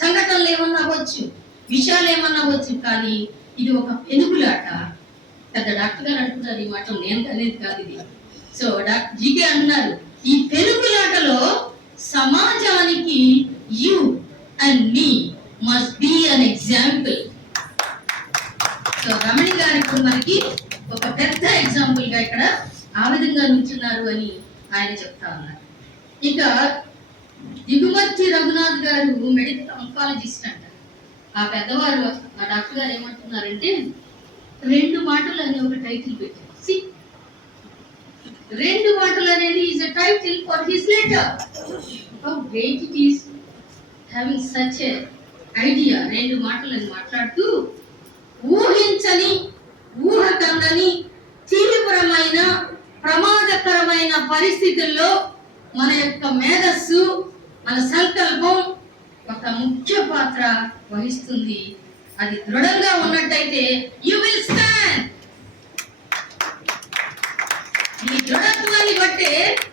సంఘటనలు ఏమన్నా అవ్వచ్చు? విషయాలు ఏమన్నా అవ్వచ్చు? కానీ ఇది ఒక పెనుగులాట. పెద్ద డాక్టర్ గారు అంటున్నారు ఈ మాట నేను అనేది కాదు ఇది. సో డాక్టర్ జీకే అంటున్నారు ఈ పెనుగులాటలో సమాజానికి you and me must be an example so Ramani గారు ఇప్పుడు మనకి ఒక పెద్ద ఎగ్జాంపుల్గా ఇక్కడ ఆ విధంగా నిల్చున్నారు అని ఆయన చెప్తా ఉన్నారు. ఇక దిగుమర్తి రఘునాథ్ గారు మెడికల్ అంకాలజిస్ట్ అంటారు ఆ పెద్దవారు ఆ డాక్టర్ గారు ఏమంటున్నారంటే రెండు మాటలు అనే ఒక టైటిల్ పెట్టారు. సి రెండు మాటలు అనేది is a title for his letter how great it is having such a idea రెండు మాటలను మాట్లాడుతూ ఊహించని ఊహకందని తీవ్రమైన ప్రమాదకరమైన పరిస్థితుల్లో మన యొక్క మేధస్సు మన సెల్ఫ్ ముఖ్య పాత్ర వహిస్తుంది. అది దృఢంగా ఉన్నట్టయితే యు విల్ స్టాండ్ ఈ దృఢత్వాన్ని బట్టే